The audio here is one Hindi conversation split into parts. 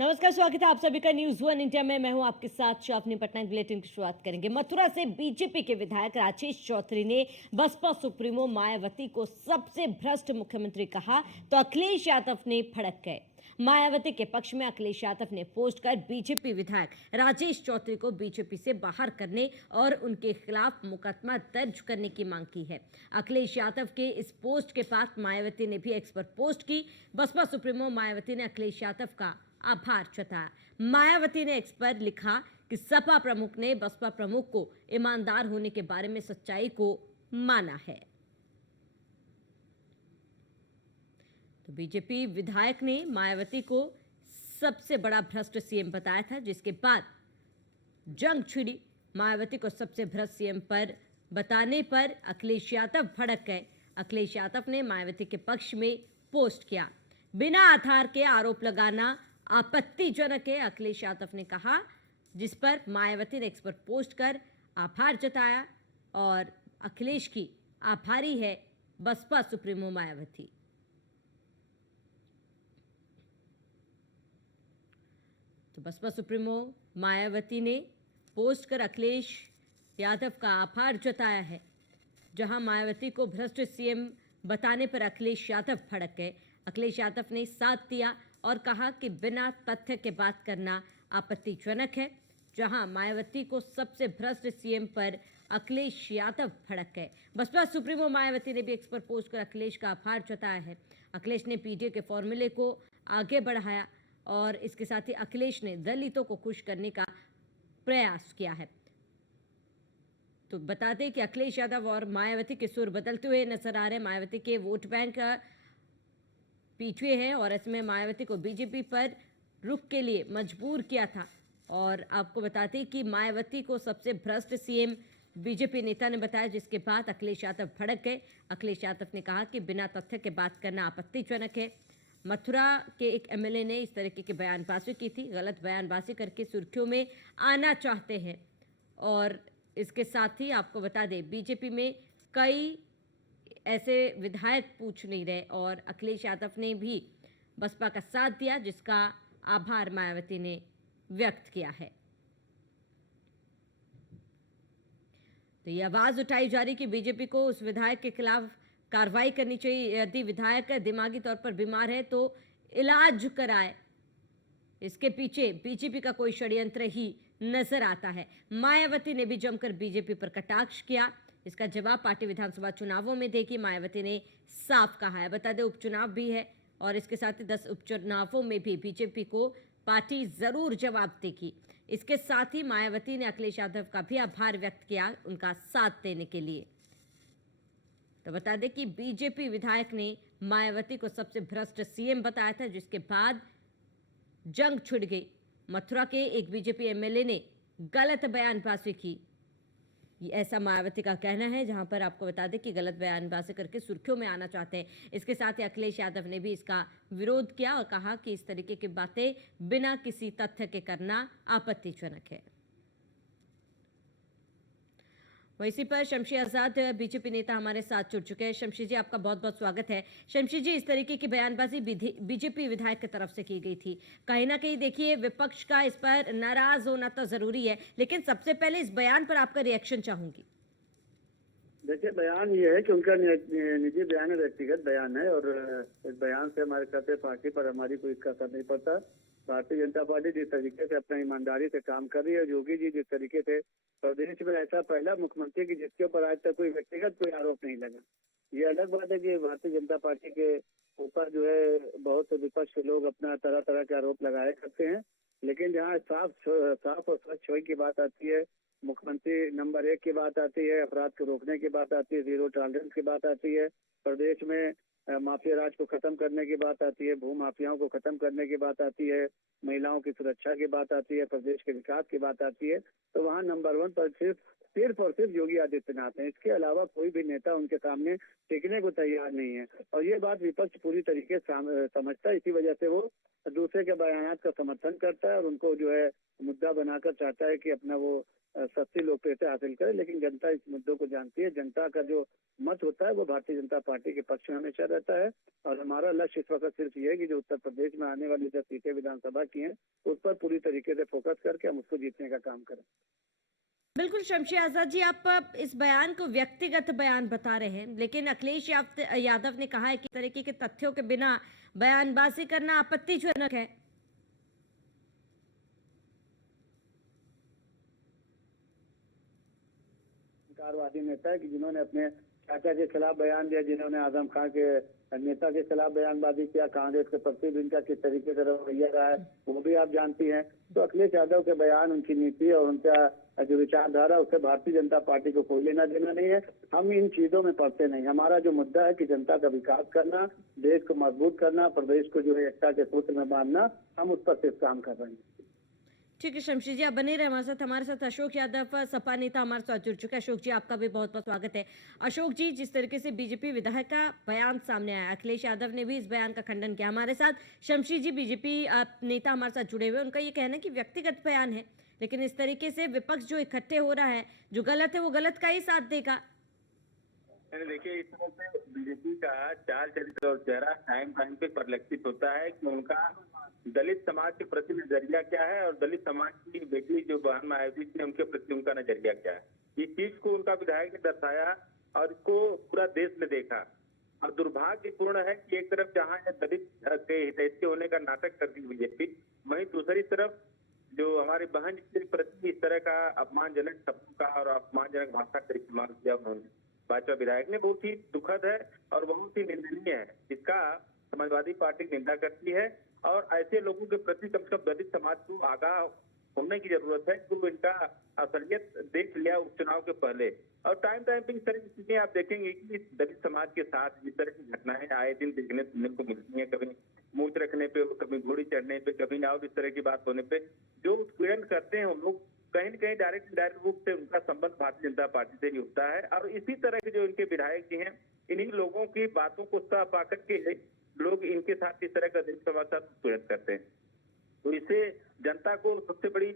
नमस्कार, स्वागत है आप सभी का न्यूज वन इंडिया में। मैं हूं आपके साथ शाफनी पटना। बुलेटिन की शुरुआत करेंगे। मथुरा से बीजेपी के विधायक राजेश चौधरी ने बसपा सुप्रीमो मायावती को सबसे भ्रष्ट मुख्यमंत्री कहा तो अखिलेश यादव ने भड़क गए। मायावती के पक्ष में अखिलेश यादव ने पोस्ट कर बीजेपी विधायक राजेश चौधरी को बीजेपी से बाहर करने और उनके खिलाफ मुकदमा दर्ज करने की मांग की है। अखिलेश यादव के इस पोस्ट के बाद मायावती ने भी एक्स पर पोस्ट की। बसपा सुप्रीमो मायावती ने अखिलेश यादव का आभार जताया। मायावती ने एक्स पर लिखा कि सपा प्रमुख ने बसपा प्रमुख को ईमानदार होने के बारे में सच्चाई को माना है। तो बीजेपी विधायक ने मायावती को सबसे बड़ा भ्रष्ट सीएम बताया था, जिसके बाद जंग छिड़ी। मायावती को सबसे भ्रष्ट सीएम पर बताने पर अखिलेश यादव भड़क गए। अखिलेश यादव ने मायावती के पक्ष में पोस्ट किया। बिना आधार के आरोप लगाना आपत्तिजनक है, अखिलेश यादव ने कहा, जिस पर मायावती ने एक्स पर पोस्ट कर आभार जताया और अखिलेश की आभारी है बसपा सुप्रीमो मायावती। तो बसपा सुप्रीमो मायावती ने पोस्ट कर अखिलेश यादव का आभार जताया है। जहां मायावती को भ्रष्ट सीएम बताने पर अखिलेश यादव भड़क गए। अखिलेश यादव ने साथ दिया और कहा कि बिना तथ्य के बात करना आपत्तिजनक है। जहां मायावती को सबसे भ्रष्ट सीएम पर अखिलेश यादव भड़क गए। बसपा सुप्रीमो मायावती ने भी एक्स पर पोस्ट कर अखिलेश का आभार जताया है। अखिलेश ने पीडीए के फॉर्मूले को आगे बढ़ाया और इसके साथ ही अखिलेश ने दलितों को खुश करने का प्रयास किया है। तो बता दें कि अखिलेश यादव और मायावती के सुर बदलते हुए नजर आ रहे हैं। मायावती के वोट बैंक पीछे है और इसमें मायावती को बीजेपी पर रुख के लिए मजबूर किया था। और आपको बताते हैं कि मायावती को सबसे भ्रष्ट सीएम बीजेपी नेता ने बताया, जिसके बाद अखिलेश यादव भड़क गए। अखिलेश यादव ने कहा कि बिना तथ्य के बात करना आपत्तिजनक है। मथुरा के एक एमएलए ने इस तरीके की बयानबाजी की थी, गलत बयानबाजी करके सुर्खियों में आना चाहते हैं। और इसके साथ ही आपको बता दें, बीजेपी में कई ऐसे विधायक पूछ नहीं रहे और अखिलेश यादव ने भी बसपा का साथ दिया, जिसका आभार मायावती ने व्यक्त किया है। तो ये आवाज उठाई जा रही कि बीजेपी को उस विधायक के खिलाफ कार्रवाई करनी चाहिए। यदि विधायक दिमागी तौर पर बीमार है तो इलाज कराए। इसके पीछे बीजेपी का कोई षड्यंत्र ही नजर आता है। मायावती ने भी जमकर बीजेपी पर कटाक्ष किया। इसका जवाब पार्टी विधानसभा चुनावों में देगी, मायावती ने साफ कहा है। बता दें, उपचुनाव भी है और इसके साथ ही 10 उपचुनावों में भी बीजेपी को पार्टी जरूर जवाब देगी। इसके साथ ही मायावती ने अखिलेश यादव का भी आभार व्यक्त किया उनका साथ देने के लिए। तो बता दें कि बीजेपी विधायक ने मायावती को सबसे भ्रष्ट सीएम बताया था, जिसके बाद जंग छिड़ गई। मथुरा के एक बीजेपी एमएलए ने गलत बयानबाजी की, ऐसा मायावती का कहना है। जहां पर आपको बता दें कि गलत बयानबाजी करके सुर्खियों में आना चाहते हैं। इसके साथ ही अखिलेश यादव ने भी इसका विरोध किया और कहा कि इस तरीके की बातें बिना किसी तथ्य के करना आपत्तिजनक है। वहीं पर शमशी आजाद बीजेपी नेता हमारे साथ जुड़ चुके हैं। शमशी जी, आपका बहुत बहुत स्वागत है। शमशी जी, इस तरीके की बयानबाजी बीजेपी विधायक की तरफ से की गई थी। कहीं ना कहीं देखिए, विपक्ष का इस पर नाराज होना तो जरूरी है, लेकिन सबसे पहले इस बयान पर आपका रिएक्शन चाहूंगी। देखिए, बयान ये है कि उनका निजी बयान है, व्यक्तिगत बयान है और इस बयान से हमारे कहते पार्टी पर हमारी कोई इसका असर नहीं पड़ता। भारतीय जनता पार्टी जिस तरीके से अपना ईमानदारी से काम कर रही है, योगी जी जिस तरीके से प्रदेश में ऐसा पहला मुख्यमंत्री की जिसके ऊपर आज तक कोई व्यक्तिगत कोई आरोप नहीं लगा। ये अलग बात है कि भारतीय जनता पार्टी के ऊपर जो है बहुत से विपक्ष के लोग अपना तरह तरह के आरोप लगाए करते हैं, लेकिन जहाँ साफ और स्वच्छ होने की बात आती है, मुख्यमंत्री नंबर 1 की बात आती है, अपराध को रोकने की बात आती है, जीरो टॉलरेंस की बात आती है, प्रदेश में माफिया राज को खत्म करने की बात आती है, भू माफियाओं को खत्म करने की बात आती है, महिलाओं की सुरक्षा की बात आती है, प्रदेश के विकास की बात आती है, तो वहाँ नंबर 1 पर सिर्फ और सिर्फ योगी आदित्यनाथ है। इसके अलावा कोई भी नेता उनके सामने टिकने को तैयार नहीं है और ये बात विपक्ष पूरी तरीके से समझता है। इसी वजह से वो दूसरे के बयानात का समर्थन करता है और उनको जो है मुद्दा बनाकर चाहता है कि अपना वो सस्ती लोकप्रियता हासिल करे, लेकिन जनता इस मुद्दों को जानती है। जनता का जो मत होता है वो भारतीय जनता पार्टी के पक्ष में हमेशा रहता है, और हमारा लक्ष्य इस वक्त सिर्फ ये है कि जो उत्तर प्रदेश में आने वाली 10 सीटें विधानसभा की हैं उस पर पूरी तरीके से फोकस करके हम उसको जीतने का काम करें। बिल्कुल शमशी आजाद जी, आप इस बयान को व्यक्तिगत बयान बता रहे हैं, लेकिन अखिलेश यादव ने कहा है कि तरीके के तथ्यों के बिना बयानबाजी करना आपत्तिजनक है। कारवादी नेता है कि जिन्होंने अपने चाचा के खिलाफ बयान दिया, जिन्होंने आजम खान के नेता के खिलाफ बयानबाजी किया, कांग्रेस के प्रति भी इनका किस तरीके से रवैया रहा है वो भी आप जानती हैं। तो अखिलेश यादव के बयान, उनकी नीति और उनका जो विचारधारा, उससे भारतीय जनता पार्टी को कोई लेना देना नहीं है। हम इन चीजों में पड़ते नहीं। हमारा जो मुद्दा है कि जनता का विकास करना, देश को मजबूत करना, प्रदेश को जो है एकता के सूत्र में बांधना, हम उस पर सिर्फ काम कर रहे हैं। ठीक है शमशी जी, आप बने रहे हमारे साथ अशोक यादव सपा नेता हमारे साथ जुड़ चुका है। अशोक जी, आपका भी बहुत बहुत स्वागत है। अशोक जी, जिस तरीके से बीजेपी विधायक का बयान सामने आया, अखिलेश यादव ने भी इस बयान का खंडन किया। हमारे साथ शमशी जी बीजेपी नेता हमारे साथ जुड़े हुए, उनका ये कहना है कि व्यक्तिगत बयान है, लेकिन इस तरीके से विपक्ष जो इकट्ठे हो रहा है, जो गलत है वो गलत का ही साथ देगा। देखिए, इस तरह से बीजेपी का चाल चरित्र और चेहरा टाइम टाइम पे परिलक्षित होता है कि उनका दलित समाज के प्रति नजरिया क्या है और दलित समाज की बेटी जो बहन मायावती थी उनके प्रति उनका नजरिया क्या है। इस चीज को उनका विधायक ने दर्शाया और इसको पूरा देश ने देखा। और दुर्भाग्यपूर्ण है कि एक तरफ जहाँ दलित के हितैषी होने का नाटक करती हुई बीजेपी, वहीं दूसरी तरफ जो हमारे बहन के प्रति इस तरह का अपमानजनक शब्दों का और अपमानजनक भाषा का इस्तेमाल किया उन्होंने, भाजपा विधायक ने, बहुत ही दुखद है और बहुत ही निंदनीय है। इसका समाजवादी पार्टी निंदा करती है और ऐसे लोगों के प्रति कम से कम दलित समाज को आगाह होने की जरूरत है कि वो इनका असलियत देख लिया उपचुनाव के पहले। और टाइम टाइम पे इस तरह की चीजें आप देखेंगे कि दलित समाज के साथ जिस तरह की घटनाएं आए दिन देखने सुनने को मिलती हैं, कभी मूछ रखने पे, कभी घोड़ी चढ़ने पे, कभी ना और इस तरह की बात होने पे जो उत्पीड़न करते हैं उन लोग, कहीं न कहीं डायरेक्ट रूप से उनका संबंध भारतीय जनता पार्टी से ही होता है। और इसी तरह के जो इनके विधायक जी हैं, इन्हीं लोगों की बातों को सह पाकर के लोग इनके साथ इस तरह का दलित समाज साथ उत्पीड़न करते हैं। तो इससे जनता को सबसे बड़ी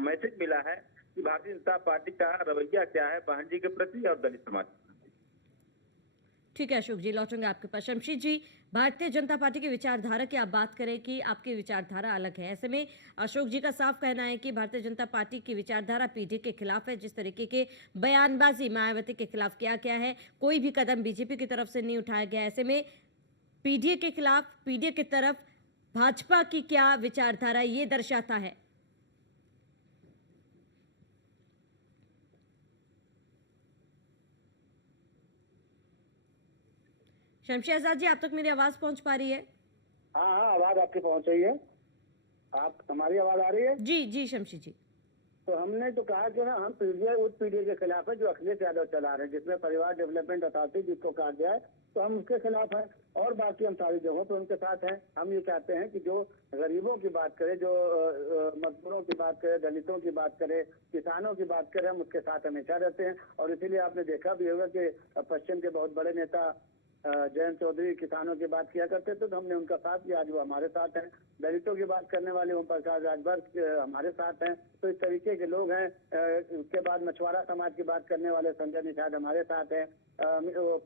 मैसेज मिला है कि भारतीय जनता पार्टी का रवैया क्या है बहन जी के प्रति और दलित समाज के प्रति। ठीक है अशोक जी, लौटूंगे आपके पास। शमशी जी, भारतीय जनता पार्टी की विचारधारा की आप बात करें कि आपकी विचारधारा अलग है, ऐसे में अशोक जी का साफ कहना है कि भारतीय जनता पार्टी की विचारधारा पीढ़ी के खिलाफ है। जिस तरीके के बयानबाजी मायावती के खिलाफ किया गया है, कोई भी कदम बीजेपी की तरफ से नहीं उठाया गया। ऐसे में पीढ़ी के खिलाफ, पीढ़ी की तरफ भाजपा की क्या विचारधारा ये दर्शाता है। शमशी आजाद जी, आप तक मेरी आवाज पहुंच पा रही है? हाँ, आवाज आपकी पहुंच रही है। आप, हमारी आवाज आ रही है? जी जी शमशी जी। तो हमने तो कहा कि ना, हम उस पीढ़ी के खिलाफ है जो अखिलेश यादव चला रहे हैं, जिसमें परिवार डेवलपमेंट अथॉरिटी जिसको कहा गया है, तो हम उसके खिलाफ हैं। और बाकी हम सारी जगहों पर उनके साथ हैं। हम ये चाहते हैं कि जो गरीबों की बात करें, जो मजदूरों की बात करें, दलितों की बात करें, किसानों की बात करें, हम उसके साथ हमेशा रहते हैं। और इसीलिए आपने देखा भी होगा कि पश्चिम के बहुत बड़े नेता जयंत चौधरी किसानों की बात किया करते थे, तो हमने उनका साथ किया, आज वो हमारे साथ हैं। दलितों की बात करने वाले ओम प्रकाश राजभर हमारे साथ हैं। तो इस तरीके के लोग हैं। उसके बाद मछुआरा समाज की बात करने वाले संजय निषाद हमारे साथ हैं,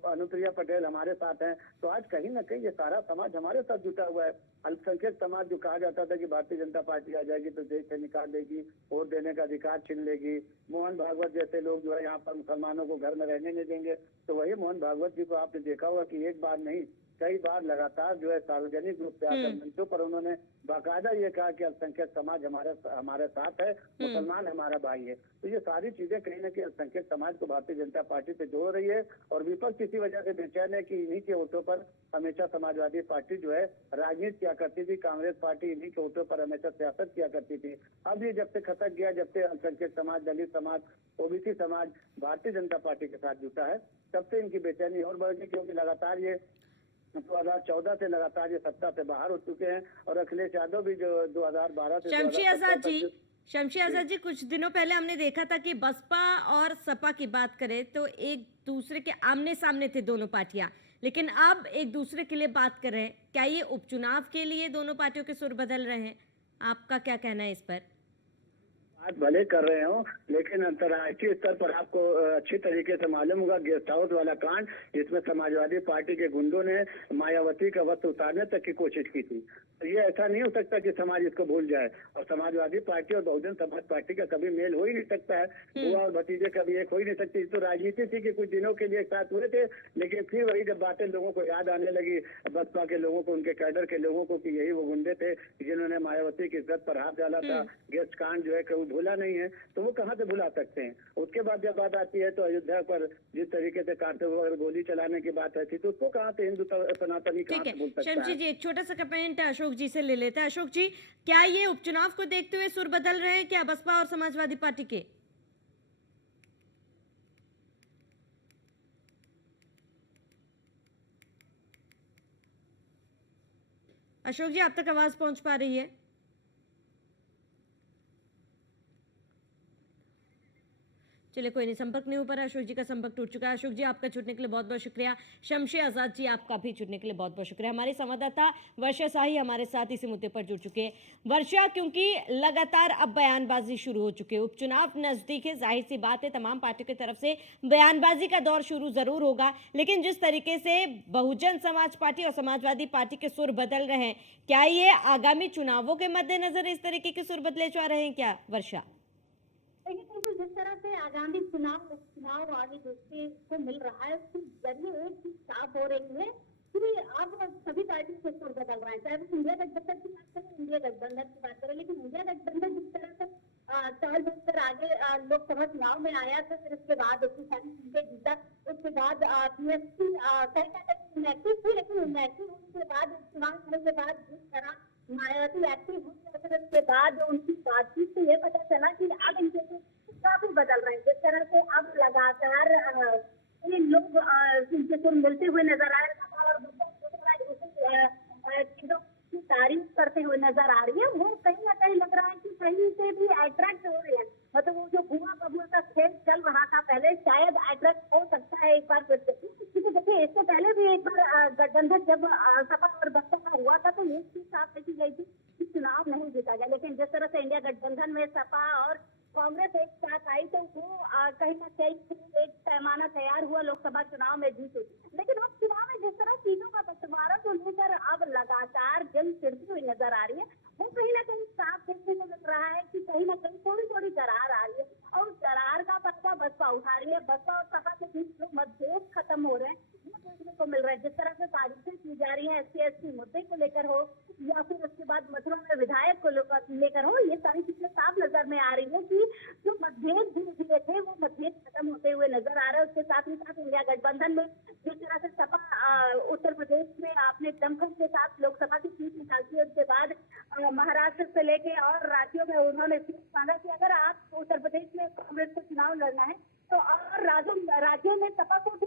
अनुप्रिया पटेल हमारे साथ हैं। तो आज कहीं ना कहीं ये सारा समाज हमारे साथ जुटा हुआ है। अल्पसंख्यक समाज जो कहा जाता था कि भारतीय जनता पार्टी आ जाएगी तो देश से निकाल देगी, वोट देने का अधिकार छीन लेगी, मोहन भागवत जैसे लोग जो है यहाँ पर मुसलमानों को घर में रहने नहीं देंगे, तो वही मोहन भागवत जी को आपने देखा होगा कि एक बार नहीं कई बार लगातार जो है सार्वजनिक रूप से आकर मंचों पर उन्होंने बाकायदा ये कहा कि अल्पसंख्यक समाज हमारे साथ है, मुसलमान हमारा भाई है। तो ये सारी चीजें कहीं ना कहीं अल्पसंख्यक समाज को भारतीय जनता पार्टी से जोड़ रही है। और विपक्ष इसी वजह से बेचैन है कि इन्हीं के वोटों पर हमेशा समाजवादी पार्टी जो है राजनीति किया करती थी, कांग्रेस पार्टी इन्हीं के वोटों पर हमेशा सियासत किया करती थी। अब ये जब से खसक गया, जब से अल्पसंख्यक समाज, दलित समाज, ओबीसी समाज भारतीय जनता पार्टी के साथ जुटा है, तब से इनकी बेचैनी और बढ़ गई, क्योंकि लगातार ये 2014 से लगातार ये सत्ता से बाहर हो चुके हैं। और अखिलेश यादव भी जो 2012 से शमशी आजाद जी, कुछ दिनों पहले हमने देखा था कि बसपा और सपा की बात करें तो एक दूसरे के आमने सामने थे दोनों पार्टियां, लेकिन अब एक दूसरे के लिए बात कर रहे हैं। क्या ये उपचुनाव के लिए दोनों पार्टियों के सुर बदल रहे हैं? आपका क्या कहना है इस पर? बात भले कर रहे हो, लेकिन अंतर्राष्ट्रीय स्तर पर आपको अच्छी तरीके से मालूम होगा गेस्ट हाउस वाला कांड, जिसमें समाजवादी पार्टी के गुंडों ने मायावती का वस्त्र उतारने तक की कोशिश की थी। तो ये ऐसा नहीं हो सकता कि समाज इसको भूल जाए, और समाजवादी पार्टी और बहुजन समाज पार्टी का कभी मेल हो ही नहीं सकता है। बुआ और भतीजे कभी एक हो ही नहीं सकती। तो राजनीति थी कि कुछ दिनों के लिए एक साथ हुए थे, लेकिन फिर वही जब बातें लोगों को याद आने लगी, बसपा के लोगों को, उनके कैडर के लोगों को, कि यही वो गुंडे थे जिन्होंने मायावती की इज्जत पर हाथ डाला था, गेस्ट कांड जो है कभी भूला नहीं है, तो वो कहाँ से भुला सकते हैं। उसके बाद जब बात आती है तो अयोध्या पर जिस तरीके से कारतूस वगैरह गोली चलाने की बात आती, तो उसको कहाँ से हिंदू सनातनी कहाँ ठीक से भूल है सकता शमशी है। जी, एक छोटा सा कमेंट अशोक जी से ले लेते हैं। अशोक जी, क्या ये उपचुनाव को देखते हुए सुर बदल रहे हैं क्या बसपा और समाजवादी पार्टी के? अशोक जी, आप तक आवाज पहुंच पा रही है? चलिए कोई नहीं, संपर्क नहीं हो पा रहा। अशोक जी का संपर्क टूट चुका है। अशोक जी, आपका जुड़ने के लिए बहुत बहुत शुक्रिया। शमशे आजाद जी, आपका भी जुड़ने के लिए बहुत बहुत शुक्रिया। हमारी संवाददाता वर्षा शाही हमारे साथ इसी मुद्दे पर जुड़ चुके हैं। वर्षा, क्योंकि लगातार अब बयानबाजी शुरू हो चुकी है, उपचुनाव नजदीक है, जाहिर सी बात है तमाम पार्टियों की तरफ से बयानबाजी का दौर शुरू जरूर होगा, लेकिन जिस तरीके से बहुजन समाज पार्टी और समाजवादी पार्टी के सुर बदल रहे हैं, क्या ये आगामी चुनावों के मद्देनजर इस तरीके के सुर बदले जा रहे हैं क्या वर्षा? देखिए, बिल्कुल जिस तरह से आगामी उपचुनाव आगे देखने को मिल रहा है, उसके जरिए एक चीज साफ हो रही है कि अब सभी पार्टी के सुर बदल रहे हैं। चाहे वो इंडिया गठबंधन की बात करें, इंडिया गठबंधन की बात करें, लेकिन इंडिया गठबंधन जिस तरह से चल कर आगे लोकसभा चुनाव में आया था, फिर उसके बाद उसकी सारी सीटें जीता, उसके बाद बीएसपी कहीं ना कहीं इनएक्टिव थी, लेकिन इनएक्टिव होने के बाद चुनाव होने के बाद जिस तरह मायावती एक्टिव हुई, फिर उसके बाद उनकी बातचीत से ये पता चला कि अब इनके काफी बदल रहे हैं। जिस तरह से अब लगातार ये लोग इनके सुर मिलते हुए नजर आ रहे हैं और चीजों की तारीफ करते हुए नजर आ रही है, वो कहीं ना कहीं लग रहा है कि कहीं से भी अट्रैक्ट हो रहे हैं। मतलब वो जो बुआ बबुआ का खेल चल रहा था पहले, शायद अट्रैक्ट हो सकता है एक बार फिर से। क्योंकि देखिए, इससे पहले भी एक बार गठबंधन जब सपा और बसपा का हुआ था, तो ये चीज साफ देखी गई थी कि चुनाव नहीं जीता गया, लेकिन जिस तरह से इंडिया गठबंधन में सपा और कांग्रेस एक साथ आई, तो वो कहीं ना कहीं एक पैमाना तैयार हुआ, लोकसभा चुनाव में जीत हुई। लेकिन उस चुनाव में जिस तरह सीटों का बंटवारा को लेकर अब लगातार जंग छिड़ती हुई नजर आ रही है, वो कहीं ना कहीं साफ देखने को मिल रहा है कि कहीं ना कहीं थोड़ी थोड़ी दरार आ रही है, और उस दरार का पर्दा बसपा उठा रही है। बसपा और सपा के बीच जो मतभेद खत्म हो रहे हैं, वो देखने को मिल रहा है। जिस तरह से तारीफें की जा रही है SC/ST मुद्दे को लेकर हो, या फिर उसके बाद मथुरा में विधायक को लेकर हो, ये सारी चीजें साफ नजर में आ रही है कि जो मतभेद धीरे धीरे थे, वो मतभेद खत्म होते हुए नजर आ रहे हैं। उसके साथ ही साथ इंडिया गठबंधन में जिस तरह से सपा उत्तर प्रदेश में अपने दमखम के साथ लोकसभा की सीट निकालती है, उसके बाद महाराष्ट्र से लेके और राज्यों में उन्होंने सीट मांगा कि अगर आप उत्तर प्रदेश में कांग्रेस को चुनाव लड़ना है, तो और राज्यों में सपा को भी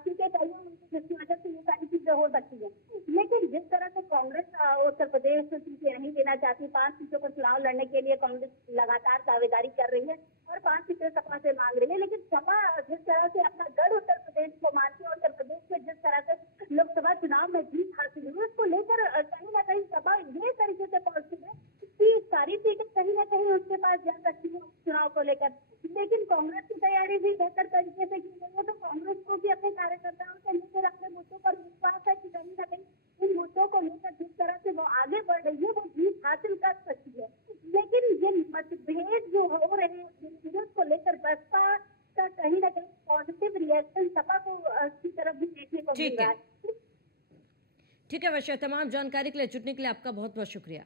सीटें चाहिए, जिसकी वजह से ये सारी चीजें हो सकती है। लेकिन जिस तरह से कांग्रेस उत्तर प्रदेश में सीटें नहीं देना चाहती, 5 सीटों पर चुनाव लड़ने के लिए कांग्रेस लगातार दावेदारी कर रही है और 5 सीटें सपा से मांग रही है। लेकिन सपा जिस तरह से अपना गढ़ उत्तर प्रदेश को मानती है, उत्तर प्रदेश में जिस तरह से लोकसभा चुनाव में जीत हासिल हुई, उसको लेकर कहीं ना कहीं सपा ये तरीके से पहुंचती है कि सारी सीटें कहीं ना कहीं उसके पास जा सकती है चुनाव को लेकर। लेकिन कांग्रेस की तैयारी भी बेहतर तरीके से की गई है, तो कांग्रेस को भी अपने कार्यकर्ताओं से लेकर अपने मुद्दों पर विश्वास है कि कहीं ना कहीं इन मुद्दों को लेकर जिस तरह से वो आगे बढ़ रही है, वो जीत हासिल कर सकती है। लेकिन ये मतभेद जो हो रहे हैं विरोध को लेकर, बसपा का कहीं ना कहीं पॉजिटिव रिएक्शन सपा को की तरफ भी देखने को मिल रहा है। ठीक है वर्षा, तमाम जानकारी के लिए जुड़ने के लिए आपका बहुत बहुत शुक्रिया।